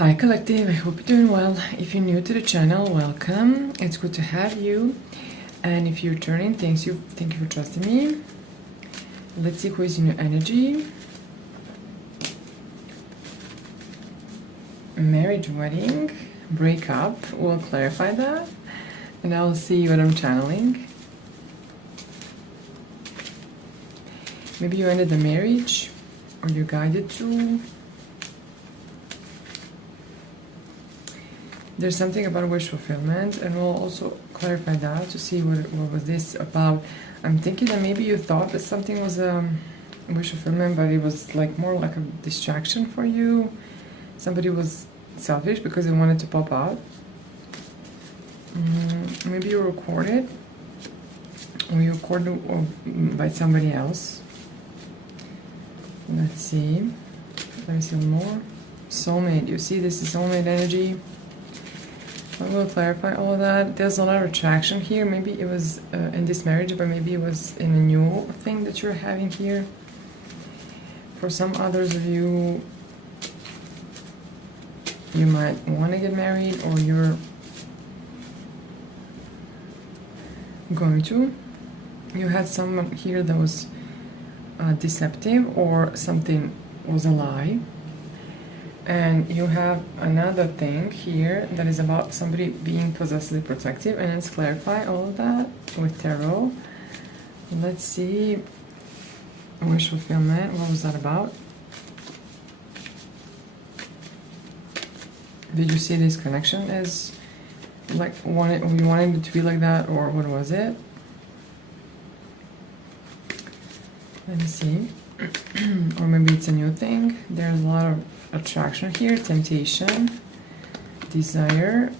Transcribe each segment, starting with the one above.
Hi Collective, I hope you're doing well. If you're new to the channel, welcome. It's good to have you. And if you're returning, thank you for trusting me. Let's see who is in your energy. Marriage, wedding, breakup. We'll clarify that. And I'll see what I'm channeling. Maybe you ended the marriage, or you're guided to. There's something about wish fulfillment, and we'll also clarify that to see what was this about. I'm thinking that maybe you thought that something was wish fulfillment, but it was like more like a distraction for you. Somebody was selfish because they wanted to pop out. Maybe you recorded, or you recorded by somebody else. Let's see. Let me see more. Soulmate. You see, this is soulmate energy. I will clarify all of that. There's a lot of attraction here. Maybe it was in this marriage, but maybe it was in a new thing that you're having here. For some others of you, you might want to get married, or you're going to. You had someone here that was deceptive, or something was a lie. And you have another thing here that is about somebody being possessively protective, and let's clarify all of that with tarot. Let's see. Wish fulfillment, what was that about? Did you see this connection as like you wanted it to be like that, or what was it? Let me see. Or maybe it's a new thing. There's a lot of attraction here, temptation, desire.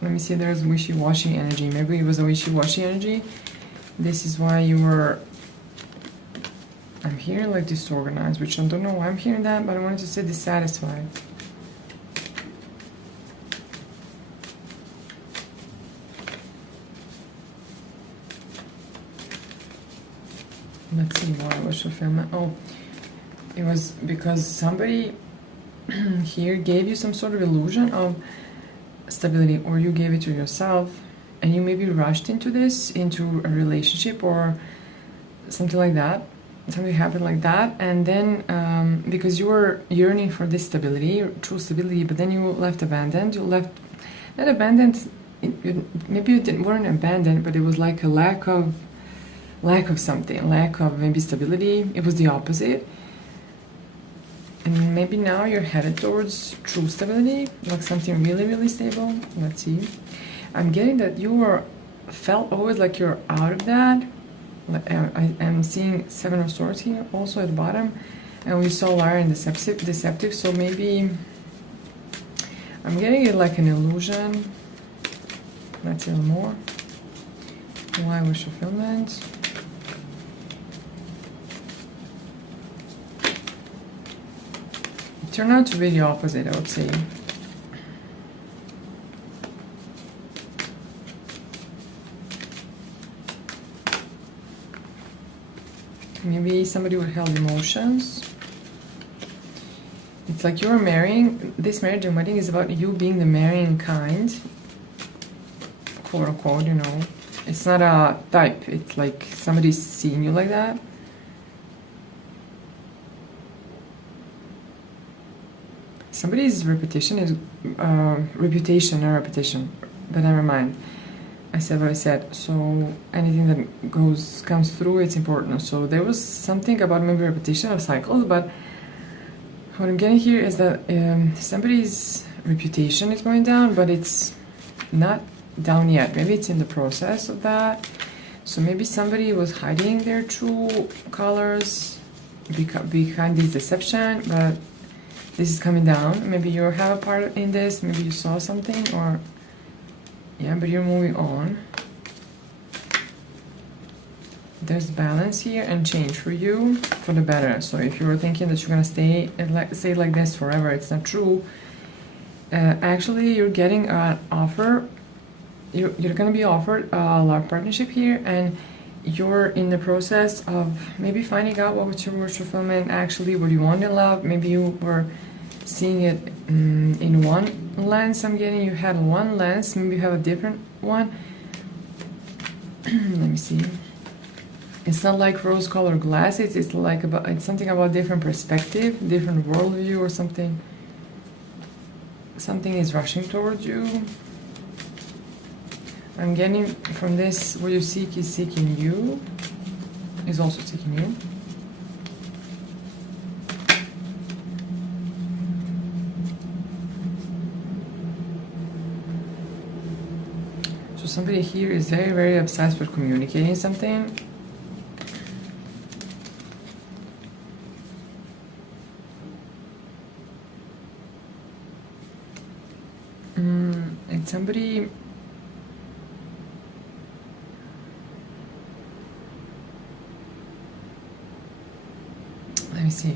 Let me see, there's wishy-washy energy. Maybe it was a wishy-washy energy. This is why you were, I'm hearing like disorganized, which I don't know why I'm hearing that, but I wanted to say dissatisfied. Let's see why wish fulfillment. Oh, it was because somebody here gave you some sort of illusion of stability, or you gave it to yourself, and you maybe rushed into a relationship or something like that. Something happened like that, and then because you were yearning for this stability, true stability, but then you left abandoned. You left, not abandoned, maybe you weren't abandoned, but it was like a lack of something, lack of maybe stability. It was the opposite. And maybe now you're headed towards true stability, like something really, really stable. Let's see. I'm getting that you felt always like you're out of that. I'm seeing Seven of Swords here, also at the bottom. And we saw liar and deceptive. So maybe I'm getting it like an illusion. Let's see a little more. Why wish fulfillment? Turned out to be the opposite, I would say. Maybe somebody would held emotions. It's like you're marrying. This marriage and wedding is about you being the marrying kind, quote unquote, you know. It's not a type. It's like somebody's seeing you like that. Somebody's reputation is reputation, not repetition. But never mind. I said what I said. So anything that comes through, it's important. So there was something about maybe repetition of cycles, but what I'm getting here is that somebody's reputation is going down, but it's not down yet. Maybe it's in the process of that. So maybe somebody was hiding their true colors behind this deception, but this is coming down. Maybe you have a part in this. Maybe you saw something, or yeah, but you're moving on. There's balance here and change for you for the better. So if you were thinking that you're gonna stay like this forever, it's not true. Actually, you're getting an offer. You're gonna be offered a love partnership here, and you're in the process of maybe finding out what was your wish fulfillment. Actually, what you want in love. Maybe you were seeing it in one lens. I'm getting you had one lens, maybe you have a different one. Let me see. It's not like rose-colored glasses. It's like it's something about different perspective, different worldview, or something. Something is rushing towards you. I'm getting from this, what you seek is seeking you. Is also seeking you. So somebody here is very, very obsessed with communicating something. And somebody let me see.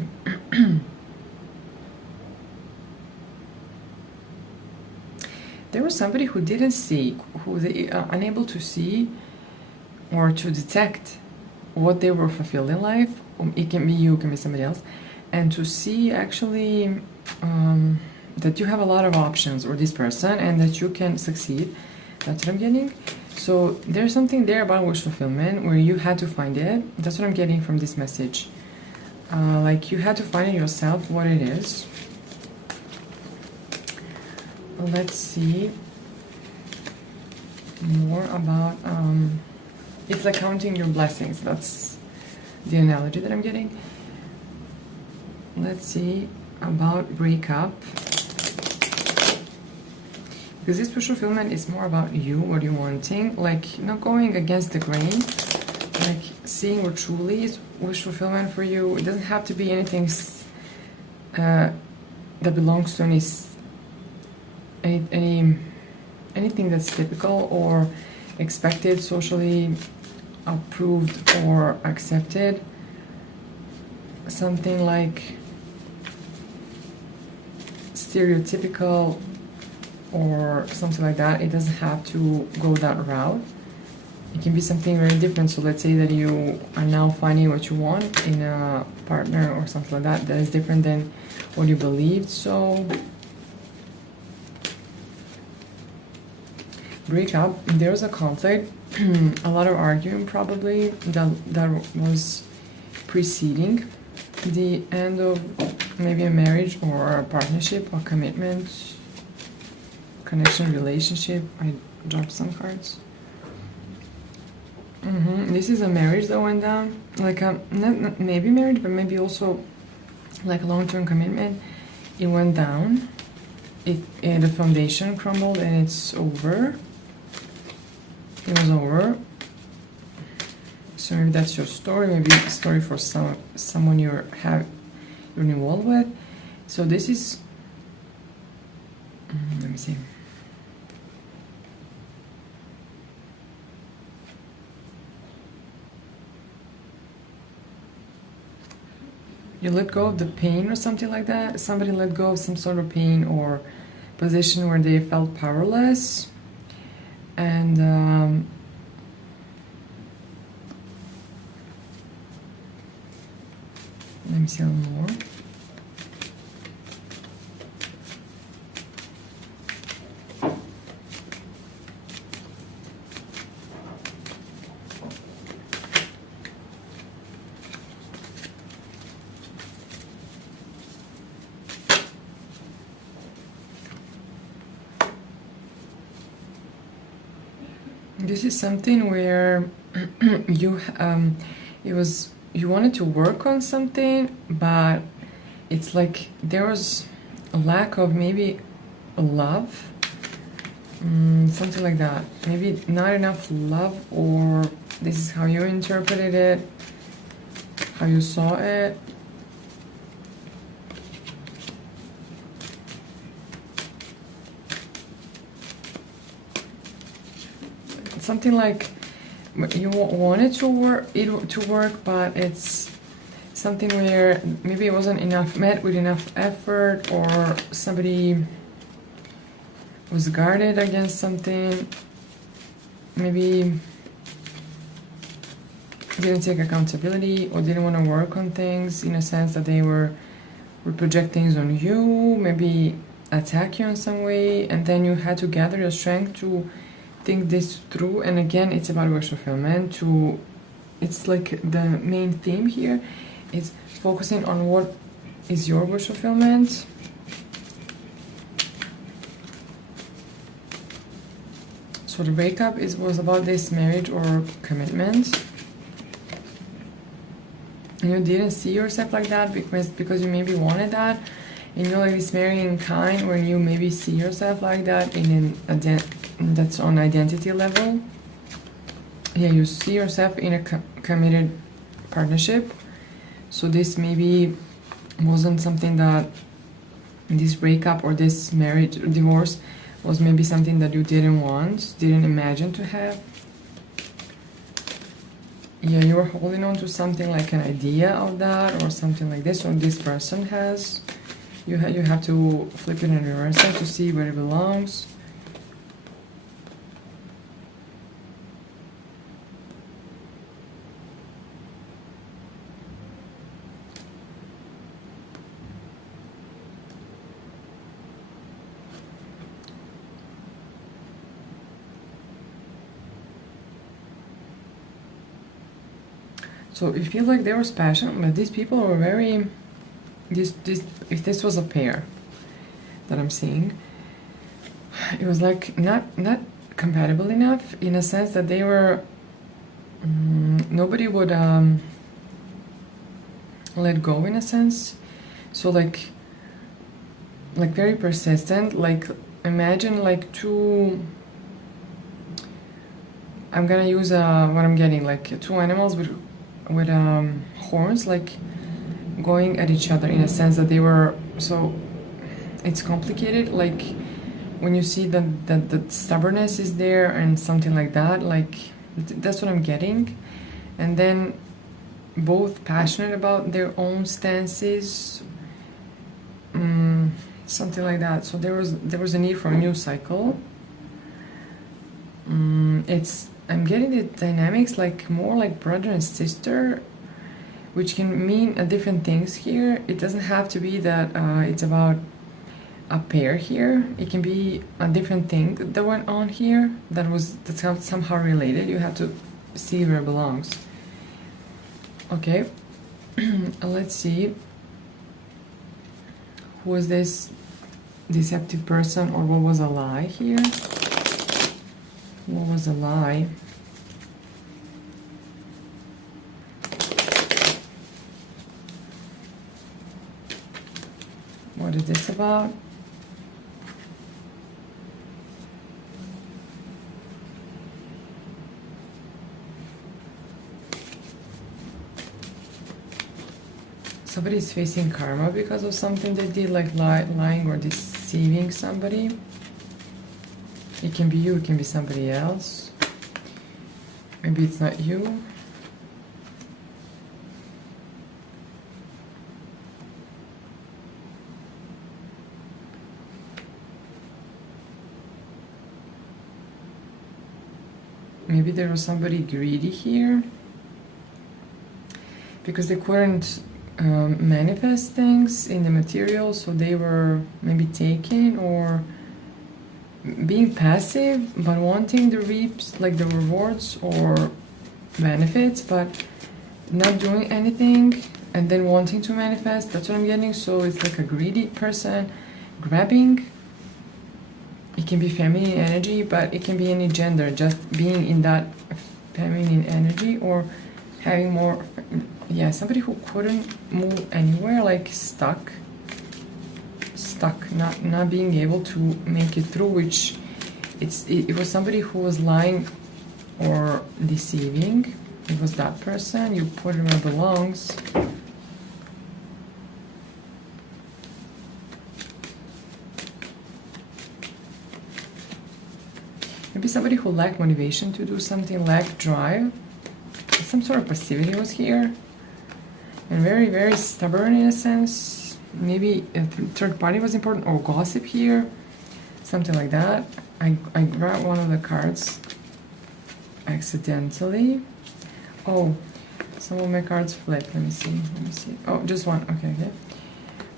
There was somebody who didn't see, who they unable to see or to detect what they were fulfilled in life. It can be you, it can be somebody else, and to see actually that you have a lot of options, or this person, and that you can succeed. That's what I'm getting. So there's something there about wish fulfillment where you had to find it. That's what I'm getting from this message. Like you had to find it yourself what it is. Let's see more about it's like counting your blessings. That's the analogy that I'm getting. Let's see about breakup, because this wish fulfillment is more about you, what you're wanting, like not going against the grain, like seeing what truly is wish fulfillment for you. It doesn't have to be anything that belongs to anything that's typical or expected, socially approved or accepted. Something like stereotypical or something like that. It doesn't have to go that route. It can be something very different. So let's say that you are now finding what you want in a partner or something like that is different than what you believed. So breakup, there's a conflict, a lot of arguing probably that was preceding the end of maybe a marriage or a partnership or commitment, connection, relationship. I dropped some cards. This is a marriage that went down, like not maybe marriage, but maybe also like a long-term commitment. It went down. The foundation crumbled and it's over. It was over. So maybe that's your story. Maybe a story for someone you're involved with. So this is. Let me see. You let go of the pain or something like that. Somebody let go of some sort of pain or position where they felt powerless. And let me see a little more. This is something where you you wanted to work on something, but it's like there was a lack of maybe love, something like that. Maybe not enough love, or this is how you interpreted it, how you saw it. Something like you wanted to work, but it's something where maybe it wasn't met with enough effort, or somebody was guarded against something, maybe didn't take accountability or didn't want to work on things in a sense that they were would project things on you, maybe attack you in some way, and then you had to gather your strength to think this through. And again, it's about wish fulfillment. It's like the main theme here is focusing on what is your wish fulfillment. So the breakup was about this marriage or commitment. And you didn't see yourself like that because you maybe wanted that. And you're like this marrying kind where you maybe see yourself like that that's on identity level. Yeah, you see yourself in a committed partnership. So this maybe wasn't something that this breakup or this marriage or divorce was maybe something that you didn't want, didn't imagine to have. Yeah, you were holding on to something like an idea of that or something like this, or this person has. You have to flip it and reverse it to see where it belongs. So it feels like there was passion, but these people were very, if this was a pair that I'm seeing, it was like not compatible enough in a sense that they were, nobody would let go in a sense. So like very persistent, like imagine like two, I'm gonna use what I'm getting, like two animals with horns, like going at each other in a sense that they were, so it's complicated, like when you see that the stubbornness is there and something like that, like that's what I'm getting. And then both passionate about their own stances, something like that. So there was a need for a new cycle. I'm getting the dynamics like more like brother and sister, which can mean different things here. It doesn't have to be that it's about a pair here. It can be a different thing that went on here that's somehow related. You have to see where it belongs. Okay, let's see. Who was this deceptive person, or what was a lie here? What was a lie? What is this about? Somebody's facing karma because of something they did, like lying or deceiving somebody. It can be you, it can be somebody else. Maybe it's not you. Maybe there was somebody greedy here because they couldn't manifest things in the material, so they were maybe taking or being passive but wanting the reaps, like the rewards or benefits, but not doing anything and then wanting to manifest. That's what I'm getting. So it's like a greedy person grabbing. It can be feminine energy, but it can be any gender, just being in that feminine energy or having more, yeah, somebody who couldn't move anywhere, like stuck, not being able to make it through, which it was somebody who was lying or deceiving. It was that person. You put it where it belongs. Maybe somebody who lacked motivation to do something, lacked drive. Some sort of passivity was here. And very, very stubborn in a sense. Maybe a third party was important, or gossip here. Something like that. I grabbed one of the cards accidentally. Oh, some of my cards flipped. Let me see. Oh, just one. Okay.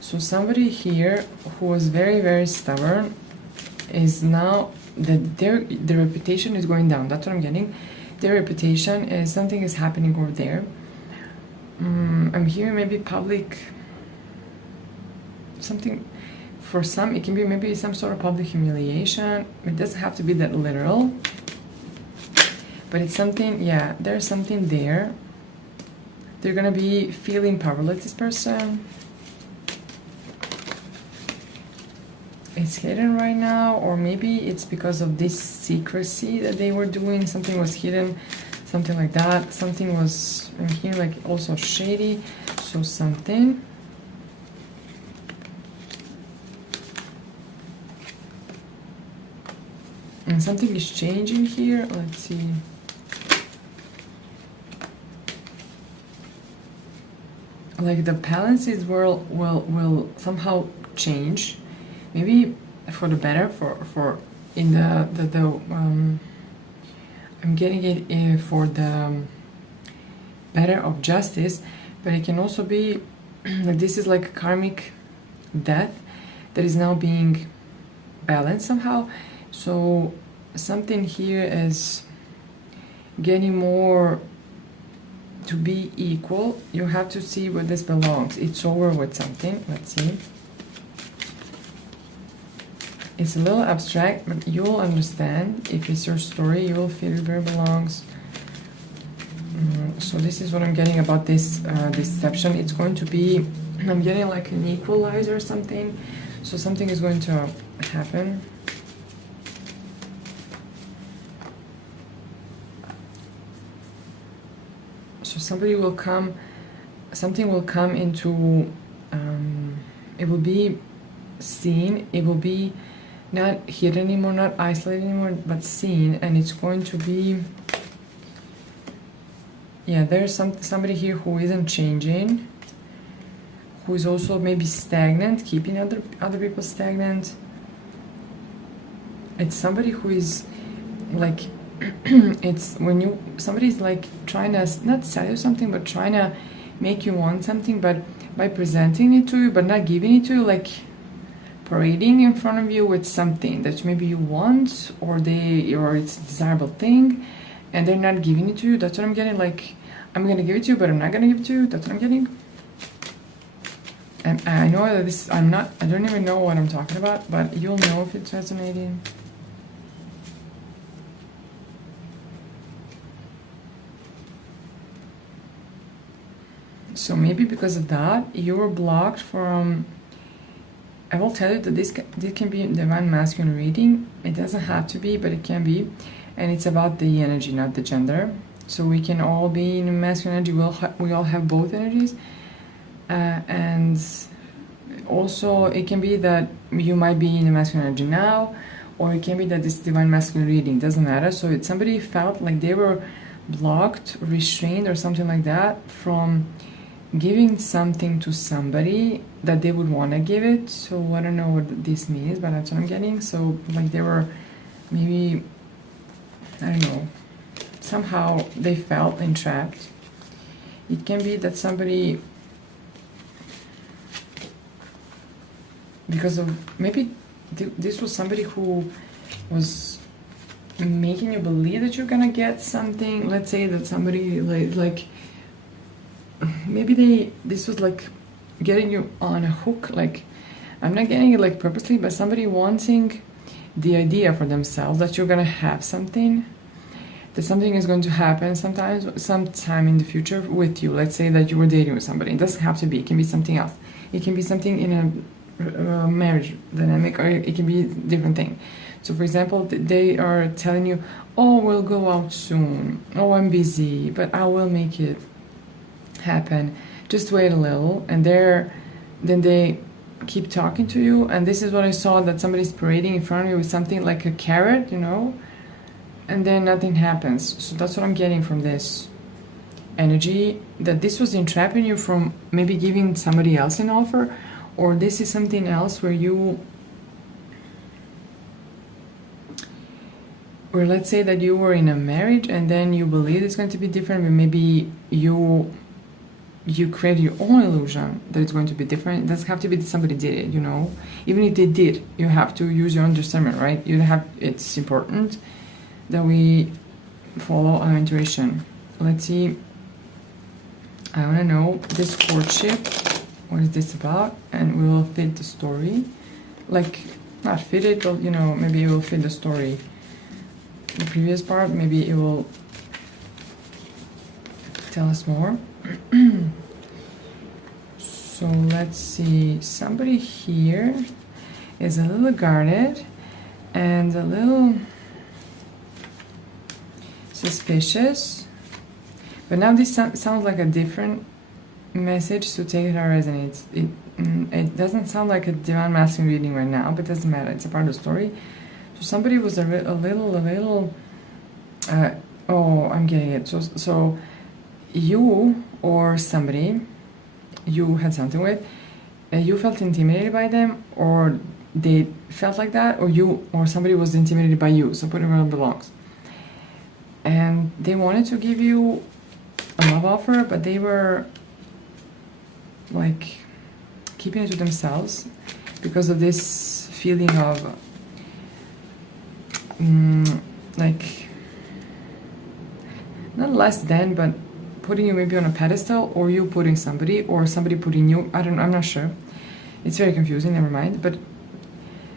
So somebody here who was very, very stubborn is now that their reputation is going down. That's what I'm getting. Their reputation is something is happening over there. I'm hearing maybe public something. For some, it can be maybe some sort of public humiliation. It doesn't have to be that literal, but it's something. Yeah, there's something there. They're gonna be feeling powerless. This person. It's hidden right now, or maybe it's because of this secrecy that they were doing. Something was hidden, something like that. Something was, I'm hearing like also shady. So something. And something is changing here. Let's see. Like the balances will somehow change. Maybe for the better, for in the I'm getting it for the better of justice, but it can also be like this is like karmic death that is now being balanced somehow. So something here is getting more to be equal. You have to see where this belongs. It's over with something. Let's see. It's a little abstract, but you'll understand. If it's your story, you will feel where it belongs. So this is what I'm getting about this deception. It's going to be, I'm getting like an equalizer or something. So something is going to happen. So somebody will come, something will come into, it will be seen, it will be not hidden anymore, not isolated anymore, but seen, and it's going to be, yeah, there's somebody here who isn't changing, who is also maybe stagnant, keeping other people stagnant. It's somebody who is like, it's when somebody's like trying to not sell you something, but trying to make you want something, but by presenting it to you, but not giving it to you, like parading in front of you with something that maybe you want, or it's a desirable thing, and they're not giving it to you. That's what I'm getting. Like, I'm gonna give it to you, but I'm not gonna give it to you. That's what I'm getting. And I know that this, I don't even know what I'm talking about, but you'll know if it's resonating. So maybe because of that, you were blocked from, I will tell you that this can be divine masculine reading. It doesn't have to be, but it can be. And it's about the energy, not the gender. So we can all be in masculine energy. We all have both energies. And also it can be that you might be in a masculine energy now, or it can be that this divine masculine reading, doesn't matter. So somebody felt like they were blocked, restrained, or something like that from giving something to somebody that they would want to give it. So I don't know what this means, but that's what I'm getting. So like they were maybe, I don't know, somehow they felt entrapped. It can be that somebody, because of maybe this was somebody who was making you believe that you're gonna get something. Let's say that somebody like maybe this was like getting you on a hook. Like, I'm not getting it like purposely, but somebody wanting the idea for themselves that you're gonna have something, that something is going to happen sometime in the future with you. Let's say that you were dating with somebody. It doesn't have to be. It can be something else. It can be something in a marriage dynamic, or it can be a different thing. So for example, they are telling you, oh, we'll go out soon, oh, I'm busy, but I will make it happen, just wait a little. And then they keep talking to you, and this is what I saw, that somebody's parading in front of you with something like a carrot, and then nothing happens. So that's what I'm getting from this energy, that this was entrapping you from maybe giving somebody else an offer, or this is something else where let's say that you were in a marriage and then you believe it's going to be different, but maybe you you create your own illusion that it's going to be different. It doesn't have to be that somebody did it, you know. Even if they did, you have to use your own discernment, right? It's important that we follow our intuition. Let's see. I want to know this courtship. What is this about? And we will fit the story. Like, not fit it, but you know, maybe it will fit the story. The previous part, maybe it will tell us more. So let's see. Somebody here is a little guarded and a little suspicious. But now this sounds like a different message, so take it as resonates. It doesn't sound like a divine masculine reading right now, but it doesn't matter. It's a part of the story. So somebody was a little. Oh, I'm getting it. So you or somebody you had something with, you felt intimidated by them, or they felt like that, or you or somebody was intimidated by you. So put it where it belongs. And they wanted to give you a love offer, but they were like keeping it to themselves because of this feeling of like not less than, but putting you maybe on a pedestal, or you putting somebody, or somebody putting you. I'm not sure. It's very confusing. Never mind. But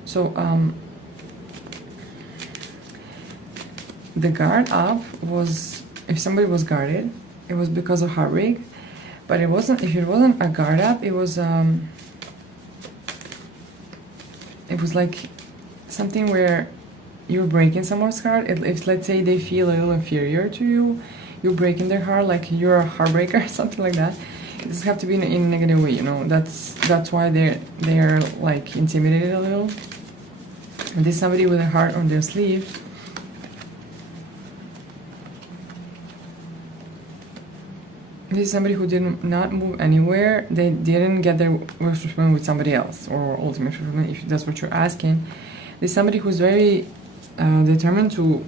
so the guard up was, if somebody was guarded, it was because of heartbreak. But it wasn't. If it wasn't a guard up, it was like something where you're breaking someone's heart. If let's say they feel a little inferior to you, you're breaking their heart, like you're a heartbreaker, something like that. It doesn't have to be in a negative way, you know. That's why they're like intimidated a little. And there's somebody with a heart on their sleeve. This is somebody who did not move anywhere. They didn't get their wish fulfillment with somebody else, or ultimate fulfillment, if that's what you're asking. There's somebody who's very determined to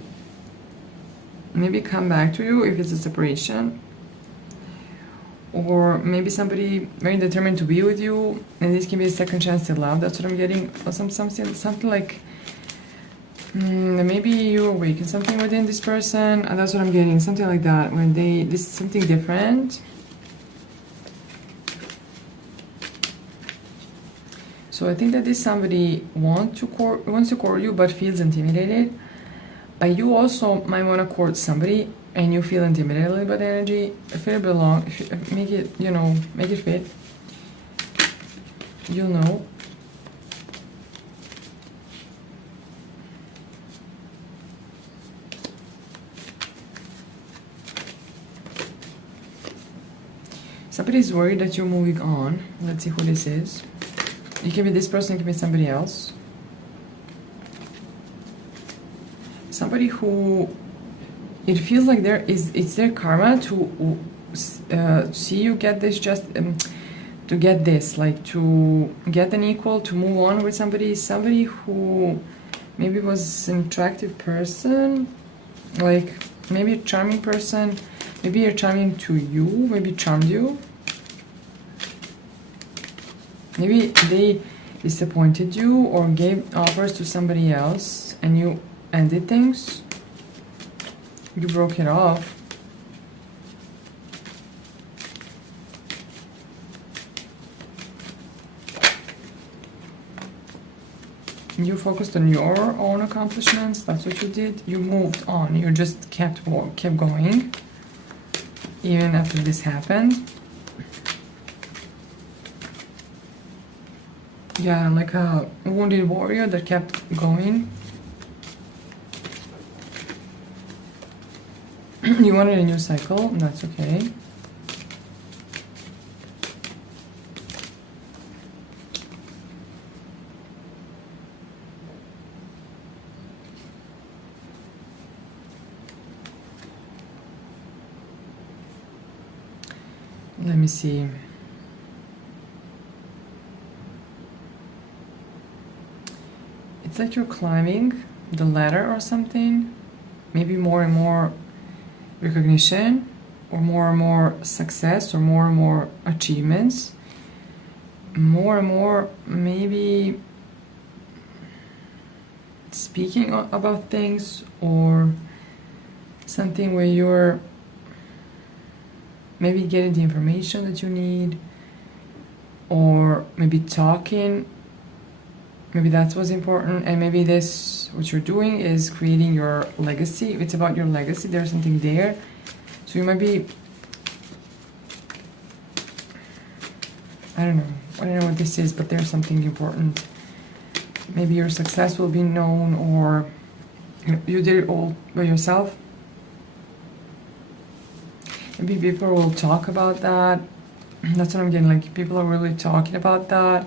maybe come back to you if it's a separation, or maybe somebody very determined to be with you, and this can be a second chance to love. That's what I'm getting. Or something like maybe you awaken something within this person, and that's what I'm getting. Something like that, when this is something different. So I think that this somebody wants to court you, but feels intimidated. But you also might want to court somebody, and you feel intimidated a little bit by the energy. If it belongs, make it, you know, make it fit. You'll know. Somebody's worried that you're moving on. Let's see who this is. It can be this person, it can be somebody else. Somebody who, it feels like it's their karma to see you get this, just to get this, like to get an equal, to move on with somebody who maybe was an attractive person, like maybe a charming person, maybe you're charming to you, maybe charmed you. Maybe they disappointed you or gave offers to somebody else and you ended things. You broke it off. You focused on your own accomplishments. That's what you did. You moved on. You just kept going even after this happened. Yeah, like a wounded warrior that kept going. You wanted a new cycle, that's okay. Let me see. It's like you're climbing the ladder or something. Maybe more and more recognition, or more success or more achievements, more and more maybe speaking about things, or something where you're maybe getting the information that you need, or maybe talking. Maybe that's what's important, and maybe this, what you're doing is creating your legacy. It's about your legacy. There's something there. So you might be, I don't know what this is, but there's something important. Maybe your success will be known, or you did it all by yourself. Maybe people will talk about that. That's what I'm getting, like people are really talking about that.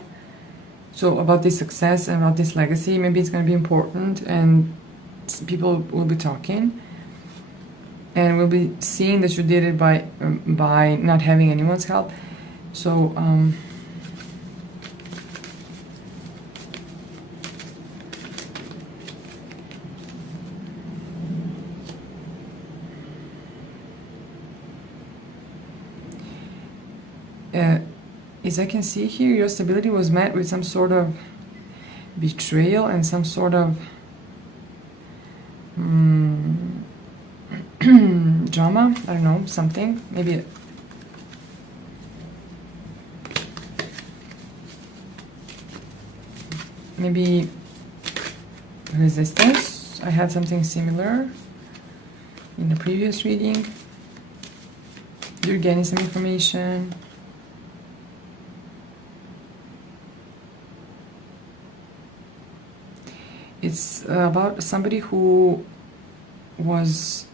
So about this success and about this legacy, maybe it's going to be important, and people will be talking, and will be seeing that you did it by not having anyone's help. So as I can see here, your stability was met with some sort of betrayal and some sort of drama. I don't know, something. Maybe resistance. I had something similar in the previous reading. You're getting some information. It's about somebody who was,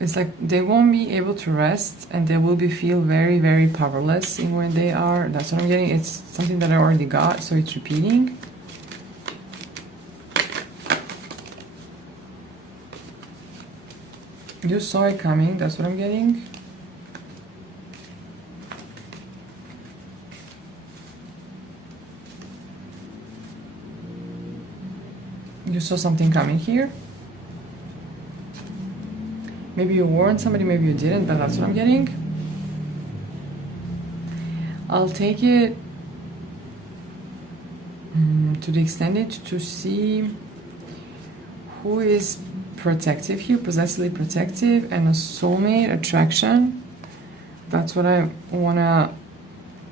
it's like they won't be able to rest, and they will be feel very, very powerless in where they are. That's what I'm getting. It's something that I already got, so it's repeating. You saw it coming, that's what I'm getting. You saw something coming here. Maybe you warned somebody, maybe you didn't, but that's what I'm getting. I'll take it to the extended to see who is protective here, possessively protective, and a soulmate attraction. That's what I want to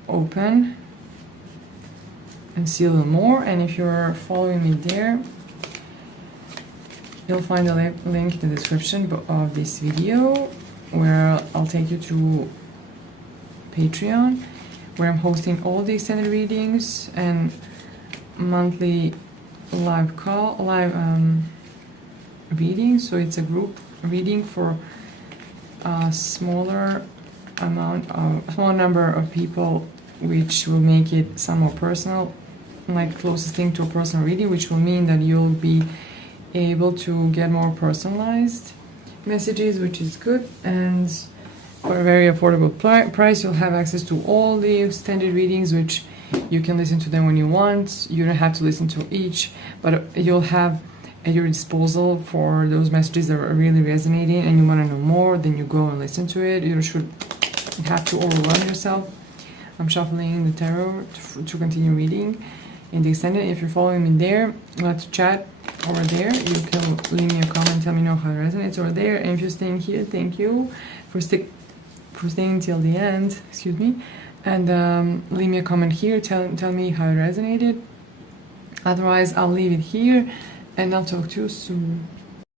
open and see a little more. And if you're following me there, you'll find a link in the description of this video, where I'll take you to Patreon, where I'm hosting all the extended readings and monthly live reading. So it's a group reading for a smaller number of people, which will make it somewhat personal, like closest thing to a personal reading, which will mean that you'll be able to get more personalized messages, which is good, and for a very affordable price you'll have access to all the extended readings, which you can listen to them when you want. You don't have to listen to each, but you'll have at your disposal for those messages that are really resonating and you want to know more. Then you go and listen to it. You should have to overwhelm yourself. I'm shuffling the tarot to continue reading in the extended. If you're following me there, let's chat over there. You can leave me a comment, tell me how it resonates over there. And if you're staying here, thank you for staying till the end, excuse me. And leave me a comment here, tell me how it resonated. Otherwise, I'll leave it here, and I'll talk to you soon.